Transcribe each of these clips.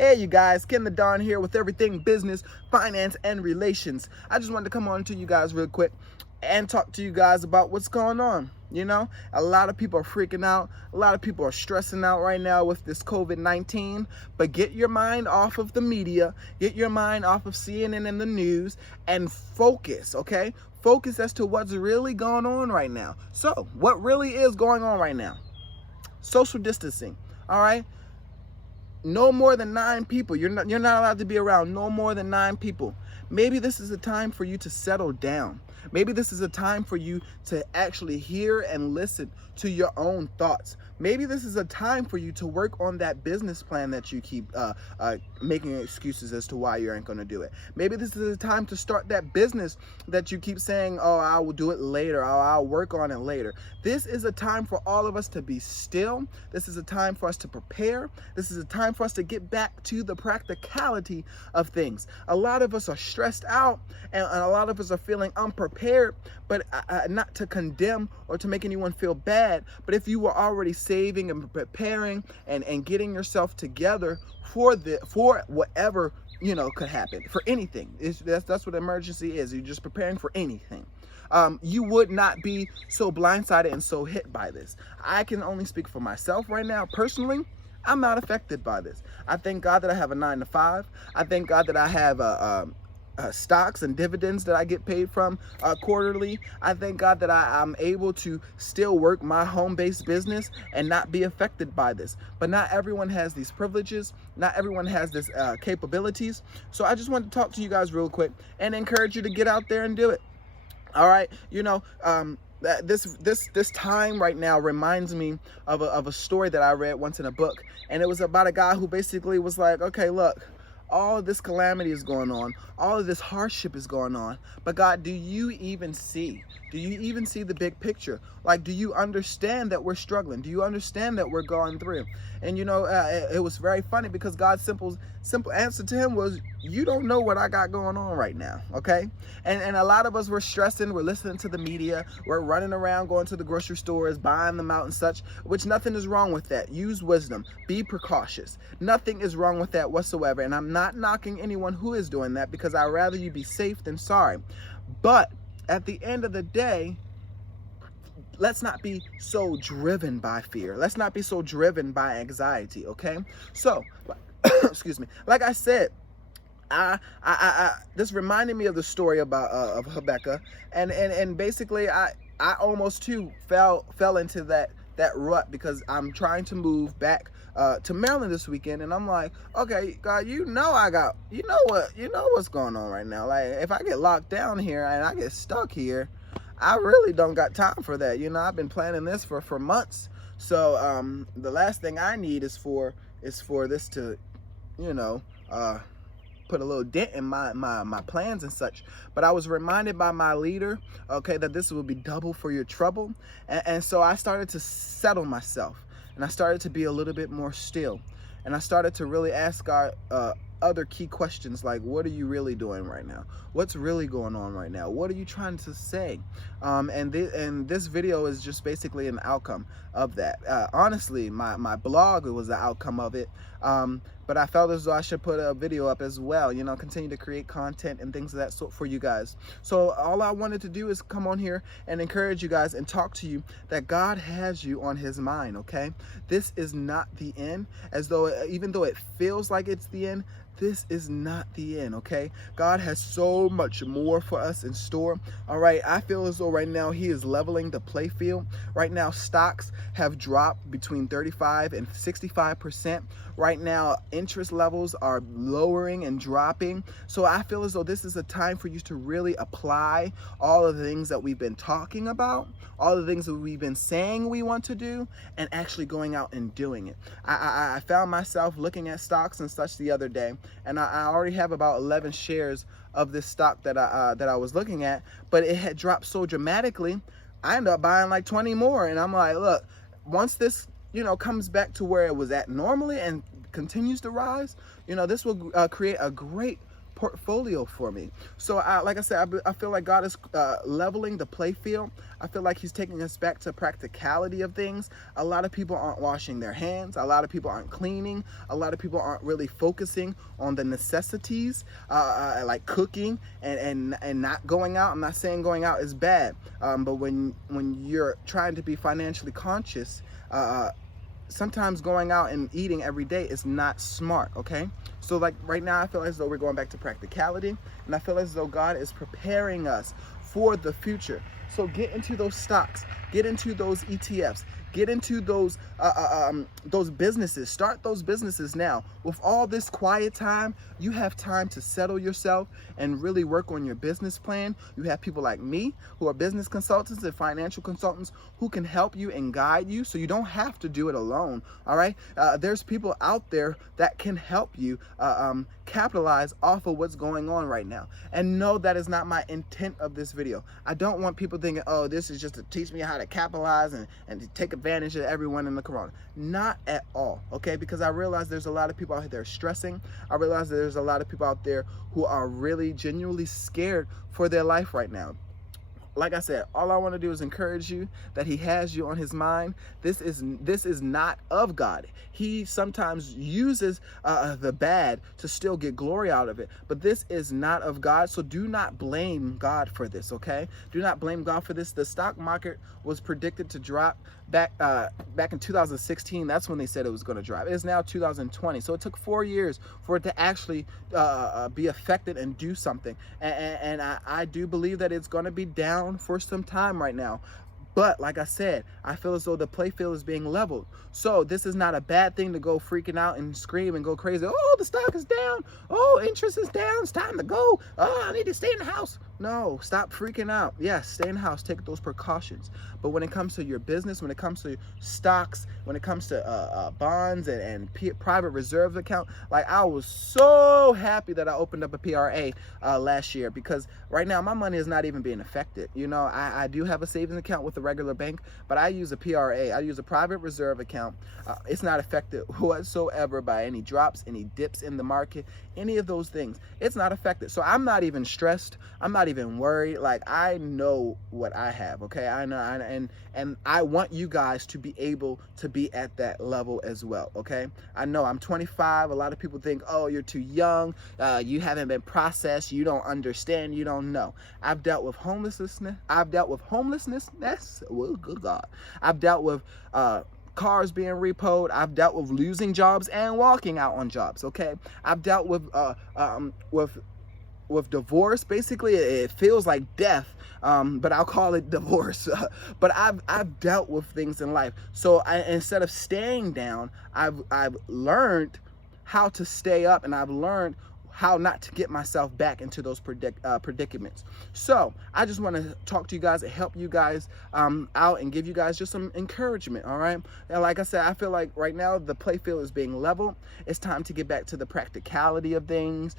Hey you guys, Ken.the.don here with everything business, finance, and relations. I just wanted to come on to you guys real quick and talk to you guys about what's going on. You know, a lot of people are freaking out. A lot of people are stressing out right now with this COVID-19. But get your mind off of the media. Get your mind off of CNN and the news and focus, okay? Focus as to what's really going on right now. So, what really is going on right now? Social distancing, all right? No more than 9 people. You're not allowed to be around no more than 9 people. Maybe this is a time for you to settle down. Maybe this is a time for you to actually hear and listen to your own thoughts. Maybe this is a time for you to work on that business plan that you keep making excuses as to why you aren't going to do it. Maybe this is a time to start that business that you keep saying, oh, I will do it later, or I'll work on it later. This is a time for all of us to be still. This is a time for us to prepare. This is a time for us to get back to the practicality of things. A lot of us are stressed out, and a lot of us are feeling unprepared, but not to condemn or to make anyone feel bad. But if you were already saving and preparing and getting yourself together for whatever, you know, could happen, for anything, that's what emergency is. You're just preparing for anything. You would not be so blindsided and so hit by this. I can only speak for myself right now. Personally, I'm not affected by this. I thank God that I have a 9-to-5. I thank God that I have stocks and dividends that I get paid from quarterly. I thank God that I'm able to still work my home-based business and not be affected by this. But not everyone has these privileges. Not everyone has this capabilities. So I just want to talk to you guys real quick and encourage you to get out there and do it. All right, you know, this time right now reminds me of a story that I read once in a book, and it was about a guy who basically was like, okay, look, all of this calamity is going on, all of this hardship is going on, but God, do you even see? Do you even see the big picture? Like, do you understand that we're struggling? Do you understand that we're going through? And you know, it was very funny because God's simple answer to him was, you don't know what I got going on right now, okay? And a lot of us were stressing, we're listening to the media, we're running around, going to the grocery stores, buying them out and such, which nothing is wrong with that. Use wisdom, be precautious. Nothing is wrong with that whatsoever. And I'm not knocking anyone who is doing that, because I'd rather you be safe than sorry. But at the end of the day, let's not be so driven by fear. Let's not be so driven by anxiety, okay? So, excuse me. Like I said, this reminded me of the story about of Habakkuk, and basically I almost too fell into that rut, because I'm trying to move back to Maryland this weekend, and I'm like, okay, God, you know what's going on right now. Like, if I get locked down here and I get stuck here, I really don't got time for that. You know, I've been planning this for months. So the last thing I need is for this to, you know, put a little dent in my plans and such. But I was reminded by my leader, okay, that this will be double for your trouble. And so I started to settle myself, and I started to be a little bit more still. And I started to really ask God other key questions, like, what are you really doing right now? What's really going on right now? What are you trying to say? And this video is just basically an outcome of that. Honestly, my blog was the outcome of it. But I felt as though I should put a video up as well, you know, continue to create content and things of that sort for you guys. So all I wanted to do is come on here and encourage you guys and talk to you that God has you on his mind, okay? This is not the end, even though it feels like it's the end. This is not the end, okay? God has so much more for us in store. All right, I feel as though right now he is leveling the play field. Right now, stocks have dropped between 35 and 65%. Right now, interest levels are lowering and dropping. So I feel as though this is a time for you to really apply all of the things that we've been talking about, all the things that we've been saying we want to do, and actually going out and doing it. I found myself looking at stocks and such the other day, and I already have about 11 shares of this stock that I was looking at, but it had dropped so dramatically, I ended up buying like 20 more. And I'm like, look, once this, you know, comes back to where it was at normally and continues to rise, you know, this will create a great portfolio for me. So like I said, I feel like God is leveling the play field. I feel like he's taking us back to practicality of things. A lot of people aren't washing their hands. A lot of people aren't cleaning. A lot of people aren't really focusing on the necessities, like cooking and not going out. I'm not saying going out is bad, but when you're trying to be financially conscious, sometimes going out and eating every day is not smart, okay? So like right now, I feel as though we're going back to practicality, and I feel as though God is preparing us for the future. So get into those stocks, get into those ETFs, get into those businesses. Start those businesses now. With all this quiet time, you have time to settle yourself and really work on your business plan. You have people like me who are business consultants and financial consultants who can help you and guide you, so you don't have to do it alone. All right, there's people out there that can help you capitalize off of what's going on right now. And no, that is not my intent of this video. I don't want people thinking, oh, this is just to teach me how to capitalize and to take advantage of everyone in the corona. Not at all, okay? Because I realize there's a lot of people out there stressing. I realize that there's a lot of people out there who are really genuinely scared for their life right now. Like I said, all I want to do is encourage you that he has you on his mind. This is not of God. He sometimes uses the bad to still get glory out of it, but this is not of God. So do not blame God for this, okay? Do not blame God for this. The stock market was predicted to drop back in 2016. That's when they said it was going to drop. It is now 2020. So it took 4 years for it to actually be affected and do something. And I do believe that it's going to be down for some time right now. But like I said, I feel as though the playfield is being leveled. So this is not a bad thing to go freaking out and scream and go crazy. Oh, the stock is down. Oh, interest is down. It's time to go. Oh, I need to stay in the house. No, stop freaking out. Yes, stay in the house. Take those precautions. But when it comes to your business, when it comes to stocks, when it comes to bonds and private reserves account, like I was so happy that I opened up a PRA last year, because right now my money is not even being affected. You know, I do have a savings account with a regular bank, but I use a PRA. I use a private reserve account. It's not affected whatsoever by any drops, any dips in the market, any of those things. It's not affected. So I'm not even stressed. I'm not even worried. Like, I know what I have, okay? I know, and I want you guys to be able to be at that level as well, okay? I know I'm 25. A lot of people think, oh, you're too young. You haven't been processed. You don't understand. You don't know. I've dealt with homelessness. Well, good God. I've dealt with cars being repoed. I've dealt with losing jobs and walking out on jobs, okay? I've dealt with divorce. Basically, it feels like death, but I'll call it divorce. But I've dealt with things in life. So instead of staying down, I've learned how to stay up, and I've learned how not to get myself back into those predicaments. So I just want to talk to you guys and help you guys out and give you guys just some encouragement, all right? And like I said, I feel like right now the playfield is being leveled. It's time to get back to the practicality of things,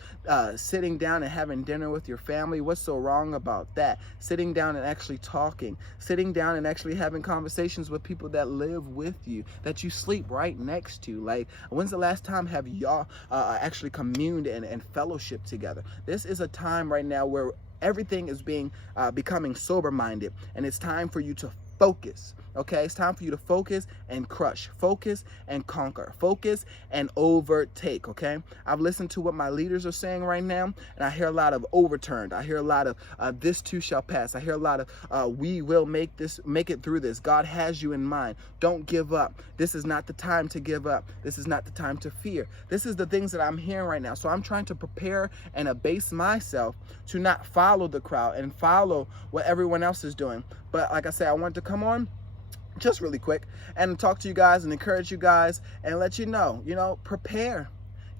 sitting down and having dinner with your family. What's so wrong about that? Sitting down and actually talking, sitting down and actually having conversations with people that live with you, that you sleep right next to. Like, when's the last time have y'all actually communed and fellowship together? This is a time right now where everything is becoming sober-minded, and it's time for you to focus. Okay, it's time for you to focus and crush, focus and conquer, focus and overtake. Okay, I've listened to what my leaders are saying right now, and I hear a lot of overturned. I hear a lot of this too shall pass. I hear a lot of we will make it through this. God has you in mind. Don't give up. This is not the time to give up. This is not the time to fear. This is the things that I'm hearing right now. So I'm trying to prepare and abase myself to not follow the crowd and follow what everyone else is doing. But like I said, I want to come on just really quick and talk to you guys and encourage you guys and let you know, prepare,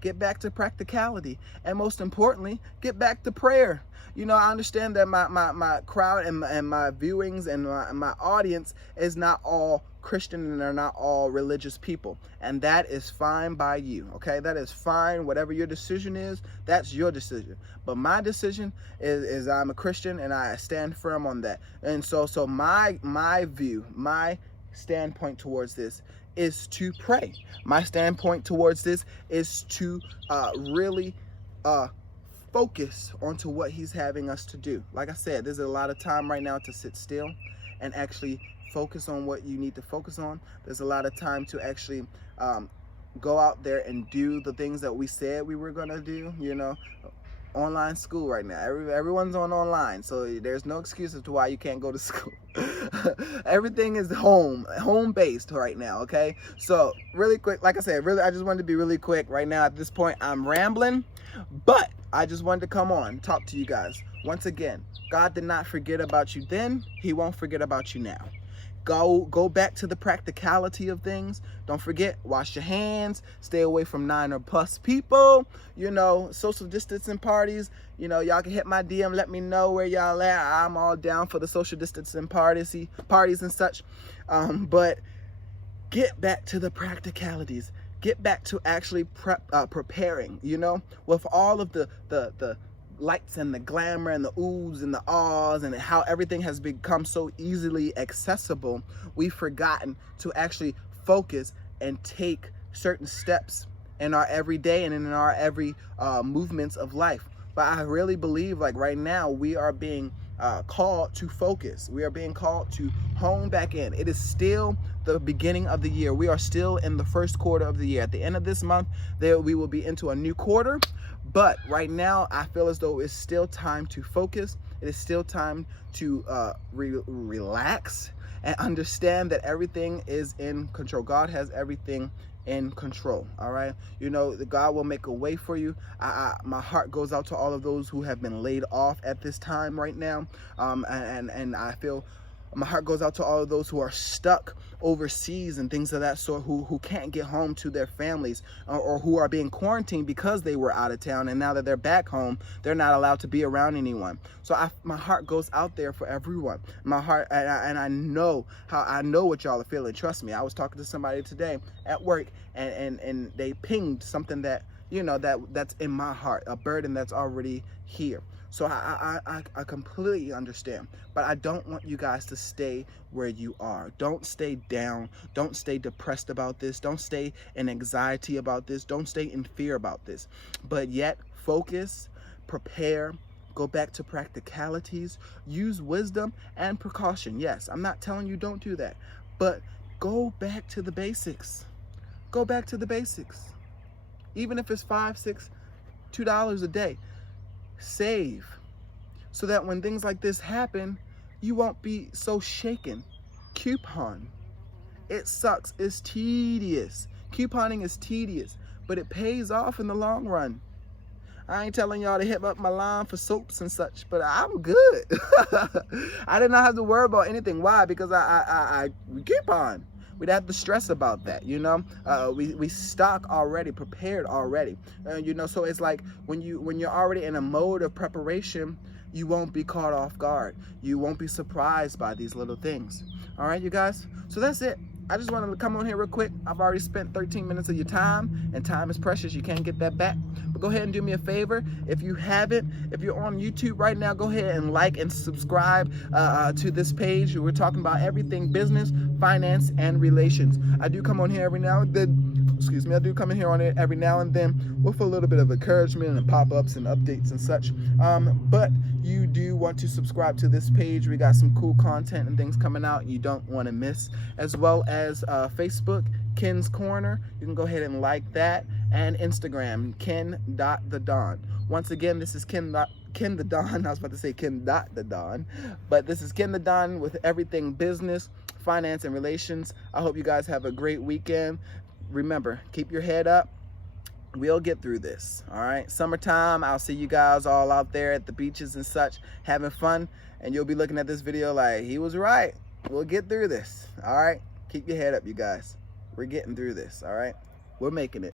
get back to practicality, and most importantly, get back to prayer. I understand that my crowd and my viewings and my audience is not all Christian, and they're not all religious people, and that is fine by you, okay? That is fine. Whatever your decision is, that's your decision. But my decision is I'm a Christian, and I stand firm on that. And so my view, my standpoint towards this is to pray. My standpoint towards this is to really focus onto what he's having us to do. Like I said, there's a lot of time right now to sit still and actually focus on what you need to focus on. There's a lot of time to actually go out there and do the things that we said we were gonna do. You know, online school right now, everyone's on online, so there's no excuse as to why you can't go to school. Everything is home based right now. Okay, so really quick, like I said, I just wanted to be really quick right now. At this point I'm rambling, but I just wanted to come on, talk to you guys once again. God did not forget about you then, he won't forget about you now. Go back to the practicality of things. Don't forget, wash your hands, stay away from 9 or plus people, you know, social distancing parties. You know, y'all can hit my DM, let me know where y'all at. I'm all down for the social distancing parties and such. But get back to the practicalities. Get back to actually preparing, you know, with all of the lights and the glamour and the oohs and the ahs and how everything has become so easily accessible. We've forgotten to actually focus and take certain steps in our everyday and in our every movements of life. But I really believe, like right now, we are being called to focus. We are being called to hone back in. It is still the beginning of the year. We are still in the first quarter of the year. At the end of this month, we will be into a new quarter. But right now, I feel as though it's still time to focus. It is still time to relax and understand that everything is in control. God has everything in control. All right, you know, God will make a way for you. My heart goes out to all of those who have been laid off at this time right now, and I feel my heart goes out to all of those who are stuck overseas and things of that sort, who can't get home to their families, or who are being quarantined because they were out of town, and now that they're back home, they're not allowed to be around anyone. So my heart goes out there for everyone. My heart, and I know what y'all are feeling. Trust me, I was talking to somebody today at work, and they pinged something that, you know, that's in my heart, a burden that's already here. So I completely understand, but I don't want you guys to stay where you are. Don't stay down. Don't stay depressed about this. Don't stay in anxiety about this. Don't stay in fear about this. But yet focus, prepare, go back to practicalities, use wisdom and precaution. Yes, I'm not telling you don't do that, but go back to the basics. Go back to the basics. Even if it's $5, $6, $2 a day. Save, so that when things like this happen, you won't be so shaken. Coupon. It sucks. It's tedious. Couponing is tedious, but it pays off in the long run. I ain't telling y'all to hit up my line for soaps and such, but I'm good. I did not have to worry about anything. Why? Because I coupon. We'd have to stress about that, you know. We stock already, prepared already, you know. So it's like when you're already in a mode of preparation, you won't be caught off guard. You won't be surprised by these little things. All right, you guys. So that's it. I just wanted to come on here real quick. I've already spent 13 minutes of your time, and time is precious. You can't get that back. But go ahead and do me a favor. If you haven't, if you're on YouTube right now, go ahead and like and subscribe to this page. We're talking about everything business, finance, and relations. I do come on here every now and then. I do come in here on it every now and then with a little bit of encouragement and pop-ups and updates and such. But you do want to subscribe to this page. We got some cool content and things coming out you don't want to miss, as well as Facebook, Ken's Corner. You can go ahead and like that, and Instagram, Ken.the.don. Once again, this is Ken.the.don. I was about to say Ken.the.don, but this is Ken.the.don with everything business, finance, and relations. I hope you guys have a great weekend. Remember, keep your head up. We'll get through this. All right, summertime, I'll see you guys all out there at the beaches and such having fun, and you'll be looking at this video like, he was right. We'll get through this. All right, keep your head up, you guys. We're getting through this. All right, we're making it.